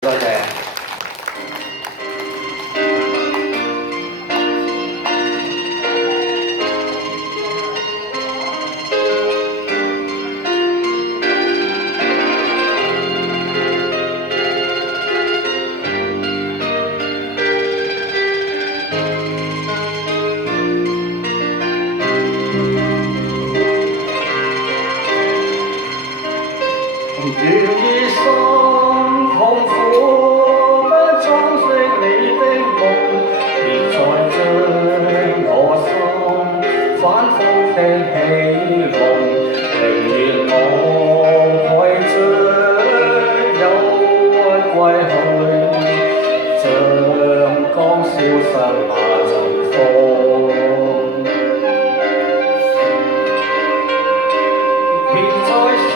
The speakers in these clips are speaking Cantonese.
多謝。願以心痛苦，不裝飾你的夢，別再將我心反覆的起夢，寧願我為着憂鬱歸去，像剛消失那陣風。別再傷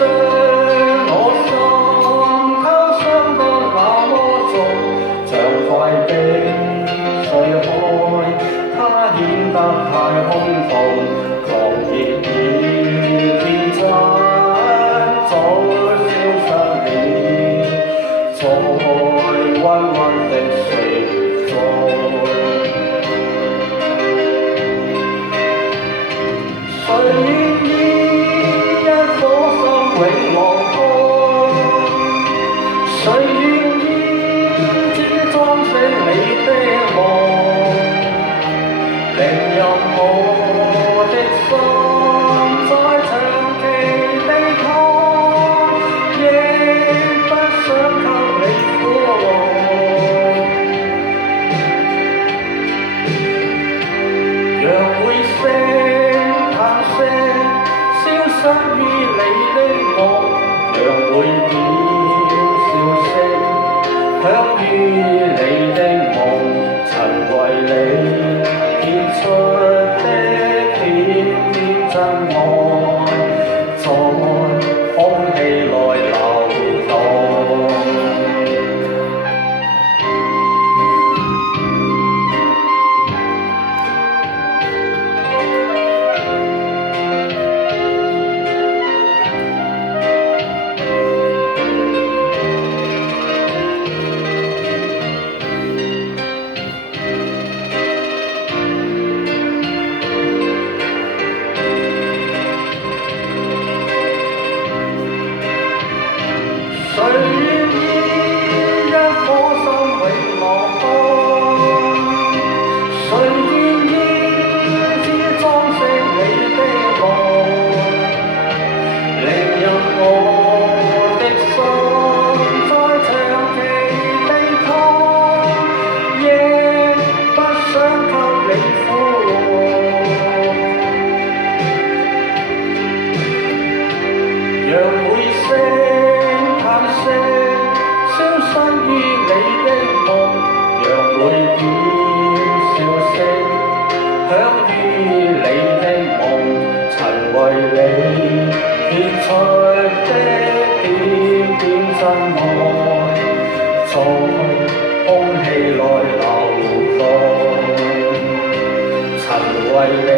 顯得太空洞，狂熱與天真早消失了，在溫溫的歲月中。誰願意一顆心永忘開？誰願意只裝飾你的夢？寧任我的心再長期地痛，亦不想給你苦惱。讓回聲嘆息消失於你的夢，讓每點笑聲響於你的夢，曾為你出的點點真愛，在空氣內流動。誰願意一顆心永忘開？誰願意只裝飾你的夢？寧任我的心再長期地痛，亦不想給你苦惱。讓回聲消失於你的夢，讓每點笑聲響於你的夢，曾為你獻出的點點真愛，在空氣內流動，曾為你